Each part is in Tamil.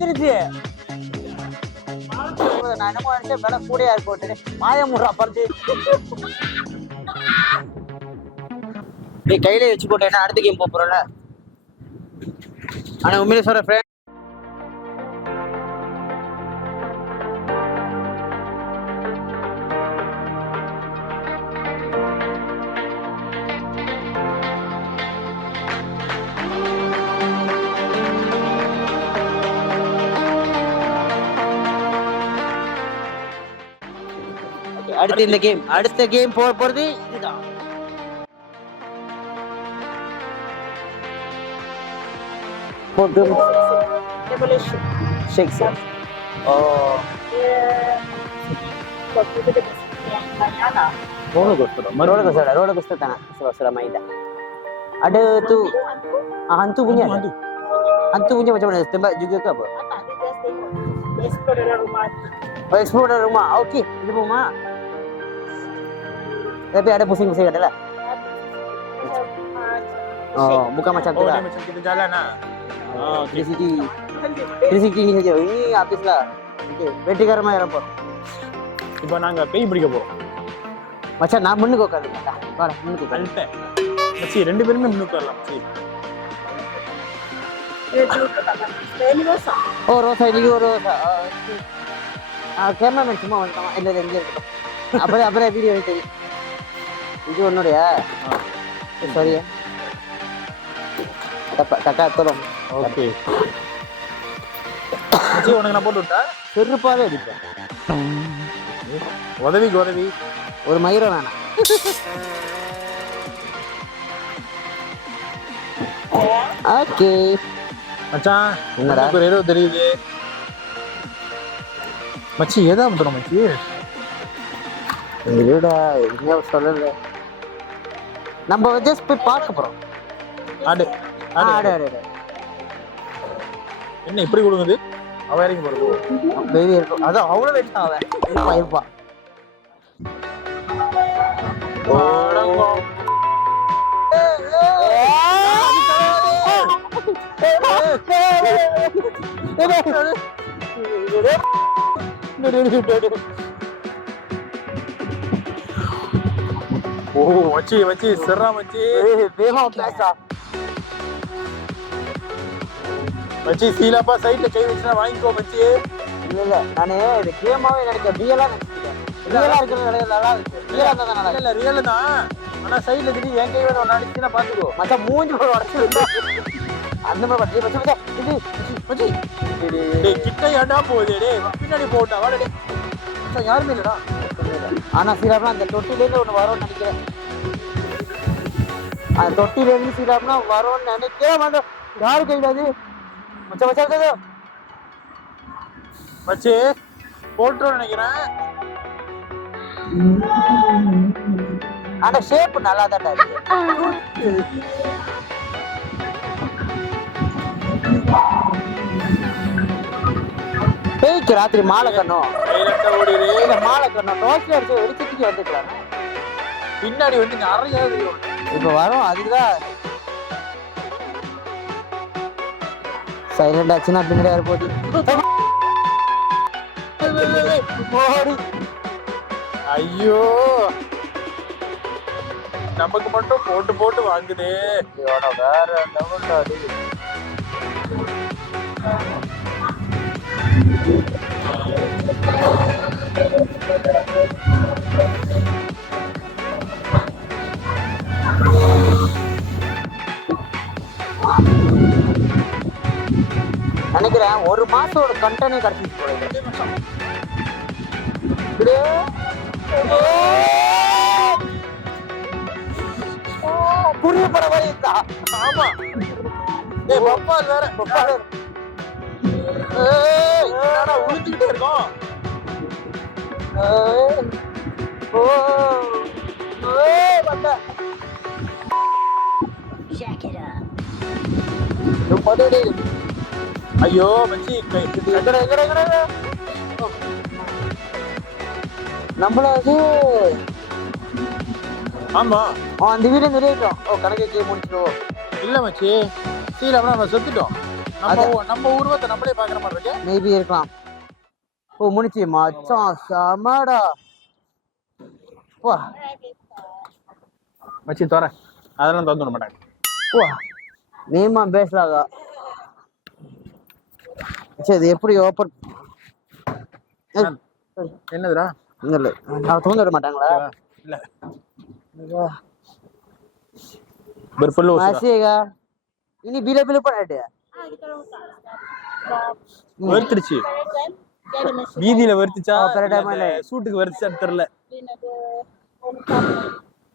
படுத்துருச்சு. நான் என்னமோ நினைச்சேன் விலை கூடையா போட்டு மாயமுறா பறிச்சு நீ கையில வச்சு போட்டேன்னா அடுத்த கேம் போறோம்ல. ஆனா உண்மையிலே சொல்ற ஃப்ரெண்ட் அடுத்து இந்த கேம் அடுத்த கேம் போறது இதுதான். Roller coaster tanah Surabaya. Ada tu hantu punya. Hantu punya macam mana? Tembak juga ke apa? Explore dalam rumah. Okey, di rumah. Tapi ada pusing-pusing ada lah. Oh, bukan macam tu lah. Macam kita jalan lah. Oh, 360 ni saja. Ini habis lah. Okey, வெற்றிகரமா இருப்போம். இப்போ நாங்க பேய் பிடிக்க போறோம். மச்சான் நான் முன்னுக்கு உட்கார்ந்துட்டேன். வாடா முன்னுக்கு உட்கார்ந்து. மச்சி ரெண்டு பேருமே முன்னுக்கு வரலாம். சரி. ஓ ரோசா ini ரோசா. கேமராமேன் சும்மா வந்துட்டான். இல்ல இங்க இருக்கட்டும். அப்புறம் வீடியோ எடுத்து. இது உன்னுடையா? சாரி. கட்டா தோலம். ஓகே. மச்சி உனக்கு நான் போட்டு விட்டா செருப்பாவே அடிப்பேன். உதவி ஒரு மயிரம் வேணாம். ஓகே மச்சான் என்னடா ஒரு ஏதோ தெரியுது. மச்சி ஏதா பண்றோம் மச்சி? இருடா எதுவுமே சொல்லல. நம்ம ஜஸ்ட் போய் பார்க்க போறோம். ஆடு என்ன இப்படி கொடுக்குது? அவ இறங்கி போறது பேபி இருக்கும். அதான் அவ்வளவு வெயிட் அவன் இருப்பா. ஓ மச்சி சர்ரா மச்சி வேகமா பேசா மச்சி சீலாப்பா சைட்ல கை வச்சுனா வாங்கிக்கோ மச்சி. இல்ல நானே இது கேமாவே நினைச்சேன். ரியலா நினைச்சேன். ரியலா இருக்கிறது நல்லா இருக்கு. ரியலா தான் நல்லா இல்ல ரியல் தான். ஆனா சைடுல திடீர் என் கை வேணும் அடிச்சுனா பாத்துக்கோ. மச்சான் மூஞ்சி போட உடைச்சு அந்த மாதிரி மச்சான் மச்சி டேய் கிட்ட ஏடா போகுது டேய் பின்னாடி போடா வாடா டேய். மச்சான் யாருமே இல்லடா. ஆனா சீராப்னா அந்த தொட்டில இருந்து ஒன்னு வரும்னு நினைக்கிறேன். அந்த தொட்டில இருந்து சீராப்னா வரும்னு நினைக்கிறேன். வந்து யாரு கையில அது மச்சான் மச்சி போட்றோம் நினைக்கிறேன். ஆனா ஷேப் நல்லா தான் இருக்கு. பேய்க்கு ராத்திரி மாலை கண்ணும் இல்ல மாலை கண்ணும் டோஸ்ட்ல அடிச்சு வெடிச்சிட்டு வந்துக்கலாம். பின்னாடி வந்து நிறைய இப்ப வரும். அதுக்குதான் சைலண்ட் ஆச்சுன்னா பின்னாடி வர போகுது. ஐயோ நமக்கு மட்டும் போட்டு வாங்குதே. வேற லெவல். நினைக்கிறேன் ஒரு மாசோட கண்டனே கிடைச்சிட்டு போறேன். புரிய பட வரையா? ஆமா டேய் பப்பால் வேற என்னடா உளுந்துக்கிட்டே இருக்கோம். பட்டா ஐயோ மச்சி நம்மள அது ஆமா அந்த வீடு நிறையிட்டோம். ஓ கணக்கே முடிச்சிடுவோம். இல்ல மச்சி சீல நம்ம செத்துட்டோம். நம்ம உருவத்தை நம்மளே பாக்குற மாதிரி இருக்கு. மேபி இருக்கலாம். ஓ முடிச்சு மச்சான் சமடா. வா மச்சி தோற அதெல்லாம் தந்துட மாட்டாங்க. வா நீமா பேசலாக. சரி இது எப்படி ஓப்பன் என்னதுடா? இல்ல நான் தூங்க விட மாட்டாங்களா? இல்ல berpeluh masih ya ini bila-bila pun ada வருத்துச்சு வீதியில வருத்துச்சா சூட்டுக்கு வருத்துச்சான்னு தெரியல.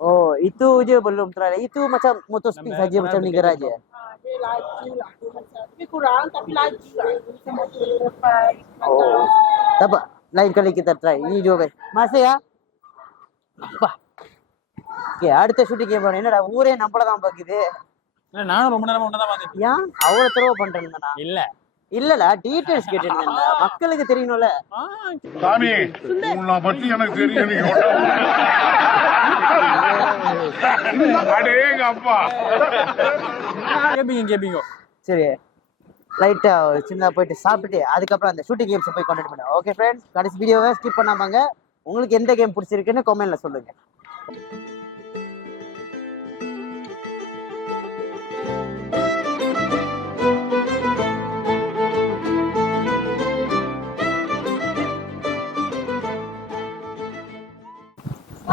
oh itu je belum terlalu itu macam motor speed saja macam ni garage aja dia laju lah tapi kurang tapi laju lah motor depan oh dapat lain kali kita try ini juga guys masih ya apa okay அடுத்த ஷூட்டிங் கேம் போறேன். என்னடா ஊரே நம்மள தான் பாக்குது. நானும் ரொம்ப நேரமா உன்னதான் பாத்துட்டேன். ஏன் அவ்வளவு தடவை பண்றேன்னா? இல்லடா டீடைல்ஸ் கேட்டிருந்தேன். மக்களுக்கு தெரியணும்ல. சாமி உன்னை பத்தி எனக்கு தெரியும். அடேங்க அப்பா கேப்பீங்க சரி லைட்டா சின்னதா போயிட்டு சாப்பிட்டுட்டு அதுக்கப்புறம் அந்த ஷூட்டிங் கேம்ஸ் போய் கண்டக்ட் பண்ணுவோம். ஓகே ஃப்ரெண்ட்ஸ் கடைசி வீடியோவை ஸ்கிப் பண்ணாமங்க. உங்களுக்கு எந்த கேம் பிடிச்சிருக்குன்னு கமெண்ட்ல சொல்லுங்க.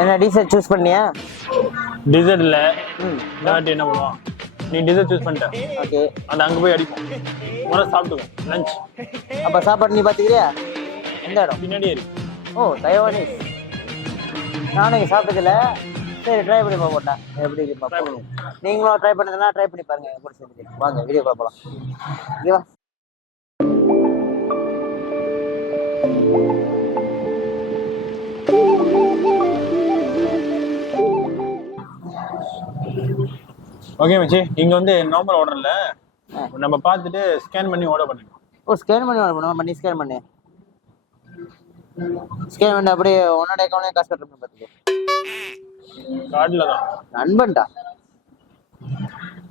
என்ன டீசல் சூஸ் பண்ணியா? டீசல் இல்ல நாட்டி என்ன பண்ணுவோம்? நீ டீசல் சூஸ் பண்ணிட்ட. ஓகே அந்த அங்க போய் அடிப்போம். முறை சாப்பிடுவோம் லஞ்ச். அப்ப சாப்பாடு நீ பாத்துக்கிறியா? எந்த இடம்? பின்னாடியே இருக்கு. ஓ தைவானீஸ். நானும் இங்க சாப்பிட்டதில்ல. சரி ட்ரை பண்ணி பார்ப்போம்டா. எப்படி இருக்கு பார்ப்போம். நீங்களும் ட்ரை பண்ணதுன்னா ட்ரை பண்ணி பாருங்க. கூட சேர்ந்து வாங்க வீடியோ பார்க்கலாம். இங்க வா. ஓகே மச்சி இங்க வந்து நார்மல் ஆர்டர்ல நம்ம பார்த்துட்டு ஸ்கேன் பண்ணி ஆர்டர் பண்ணிடலாம். ஓ ஸ்கேன் பண்ணி ஆர்டர் பண்ணுவோம். பண்ணி ஸ்கேன் பண்ணு. ஸ்கேன் பண்ணி அப்படியே உன்னோட அக்கௌண்ட்லயே காசு கட்டணும் பாத்துக்க. கார்டுல தான் நண்பன்டா.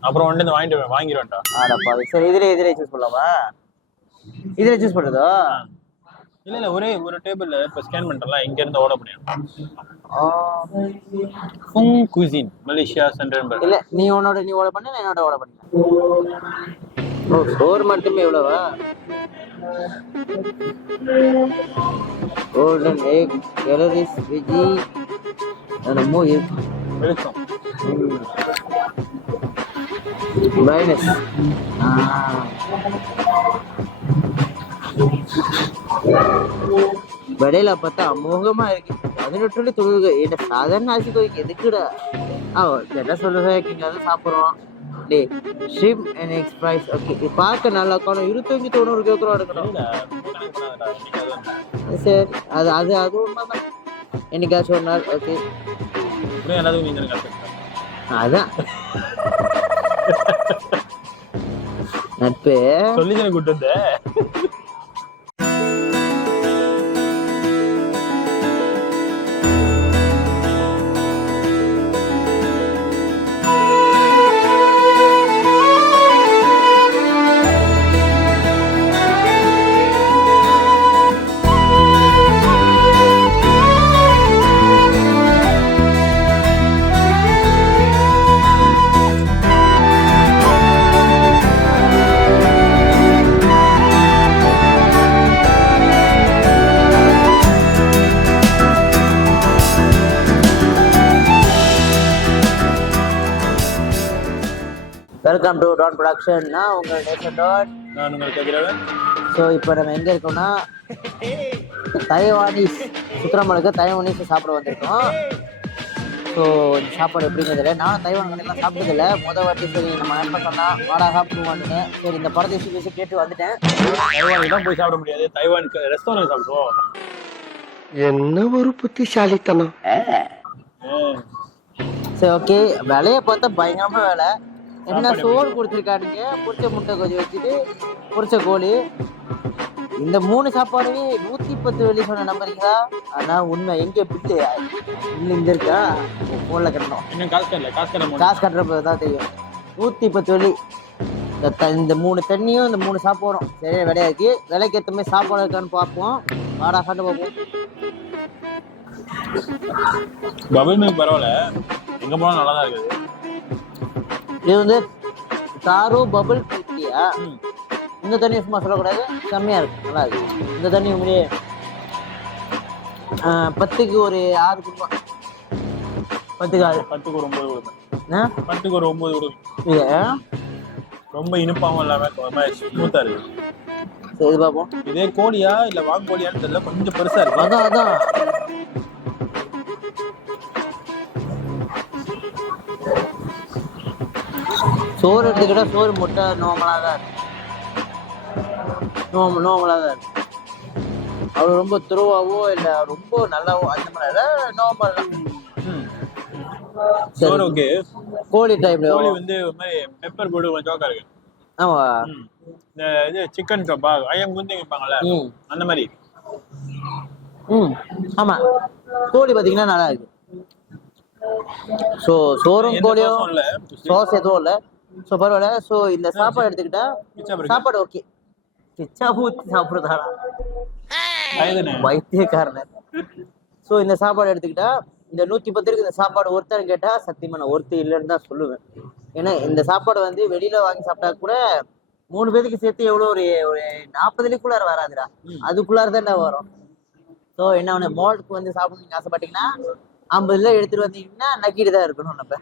அப்புறம் வந்து வாங்கிடுவேன்டா. ஆடப்பா சரி இதுல சூஸ் பண்ணலாமா? இதுல சூஸ் பண்றதோ? இல்ல ஒரே ஒரு டேபிள்ல இப்ப ஸ்கேன் பண்ணிட்டலாம். இங்க இருந்து ஆர்டர் பண்ணிடலாம். Fung cuisine Malaysia central. இல்ல நீ ஆர்டர் பண்ணு நான் என்னோட ஆர்டர் பண்ணேன். ஓ ஸ்டோர் மட்டுமே எவ்வளவா? கோல்டன் எக் கேலரிஸ் வெஜி என்னமோ இருக்கு. வெளிச்சம் பிரைட்னஸ் வடையில பார்த்தா அமோகமா இருக்கு. 18 தொழுகு என்ன சாதாரண ஆசி கோய்க்கு எதுக்குடா? என்ன சொல்லுங்க சாப்பிடுறோம். டே ஷிம் அண்ட் எக்ஸ் பிரைஸ் ஓகே பார்க்க நல்லா இருக்கணும். 2590 கேட்குறோம் எடுக்கணும். சரி அது அது அது உண்மைதான். என்னைக்காச்சும் ஒரு நாள் ஓகே அதான் நட்பு சொல்லி கூட்டு வந்து வெல்கம் டு டான் ப்ரொடக்ஷன். நான் உங்கள் நேசன் டான். நான் உங்கள் கதிரவன். ஸோ இப்போ நம்ம எங்கே இருக்கோம்னா தைவானீஸ் சுத்திரமலுக்கு தைவானீஸ் சாப்பிட வந்திருக்கோம். ஸோ இந்த சாப்பாடு எப்படிங்கிறதுல நானும் தைவான் கடையெல்லாம் சாப்பிட்டதில்ல. வாட்டி சரி நம்ம நண்பன் சொன்னா வாடா சாப்பிடுவான்னு சரி இந்த பரதேசி பேசி கேட்டு வந்துட்டேன். தைவானுக்கு தான் போய் சாப்பிட முடியாது. தைவானுக்கு ரெஸ்டாரண்ட் சாப்பிடுவோம். என்ன ஒரு புத்திசாலித்தனம். சரி ஓகே விலையை பார்த்தா பயங்கரமா வேலை. என்ன சோறு கொடுத்துருக்கானுங்க. பொரிச்ச முட்டை கொஞ்சம் வச்சுட்டு பொரிச்ச கோழி. இந்த 3 சாப்பாடுமே 110 வெள்ளி சொன்ன நம்புறீங்களா? ஆனா உண்மை எங்க பிட்டு இங்க இருக்கா போன்ல கட்டணும். இன்னும் காசு கட்டுறப்ப தான் தெரியும். 110 வெள்ளி இந்த 3 தண்ணியும் இந்த 3 சாப்பாடும் சரியா விலையா இருக்கு. விலைக்கு ஏற்ற மாதிரி சாப்பாடு இருக்கான்னு பார்ப்போம். வாடா சாப்பிட்டு பார்ப்போம். பபிள் மில்க் பரவாயில்ல, எங்க போனாலும் நல்லா தான் இருக்குது. இது வந்து தாரு பபிள் மில்கியா? இந்த தண்ணி சும்மா சொல்லக்கூடாது, கம்மியா இருக்கு, நல்லா இருக்கு. இந்த தண்ணி உண்மையே 10க்கு ஒரு 6 கொடுப்பா. 10க்கு 6, 10க்கு ஒரு 9 கொடுப்பேன். 10க்கு ஒரு 9 கொடுப்பேன். இது ரொம்ப இனிப்பாவும் இல்லாம ஸ்மூத்தா இருக்கு. சரி இது பார்ப்போம். இதே கோழியா இல்ல வாங்கோழியான்னு தெரியல, கொஞ்சம் பெருசா இருக்கு. அதான் சோறு எடுத்துக்கிட்டா சோறு முட்டை நார்மலாக தான் இருக்கு. நார்மலாக தான் இருக்கு. அவர் ரொம்ப துருவாவோ இல்லை ரொம்ப நல்லாவோ அந்த மாதிரி நார்மல் தான். சோறு ஓகே. கோழி டைப்ல கோழி வந்து ஒரு மாதிரி பெப்பர் போட்டு கொஞ்சம் ஜோக்கா இருக்கு. ஆமா, இந்த இது சிக்கன் கப்பா ஐயம் குந்தி வைப்பாங்கல்ல அந்த மாதிரி. ஆமா, கோழி பாத்தீங்கன்னா நல்லா இருக்கு. ஸோ சோறும் கோழியும் சோஸ் எதுவும் இல்லை. ஸோ பரவாயில்ல. ஸோ இந்த சாப்பாடு எடுத்துக்கிட்டா சாப்பாடு ஓகே. பிச்சா ஊற்றி சாப்பிடுறதா வைத்தியக்காரன். ஸோ இந்த சாப்பாடு எடுத்துக்கிட்டா இந்த 110 இந்த சாப்பாடு ஒருத்தர் கேட்டா சத்தியமா நான் ஒருத்தர் இல்லைன்னு தான் சொல்லுவேன். ஏன்னா இந்த சாப்பாடு வந்து வெளியில வாங்கி சாப்பிட்டா கூட 3 பேருக்கு சேர்த்து எவ்வளோ ஒரு 40 வராதுடா, அதுக்குள்ளார தான் வரும். ஸோ என்ன ஒன்று மால்ட்டுக்கு வந்து சாப்பிடணும்னு ஆசைப்பட்டீங்கன்னா 50 எடுத்துட்டு வந்தீங்கன்னா நக்கிட்டு தான் இருக்கணும் நம்ம.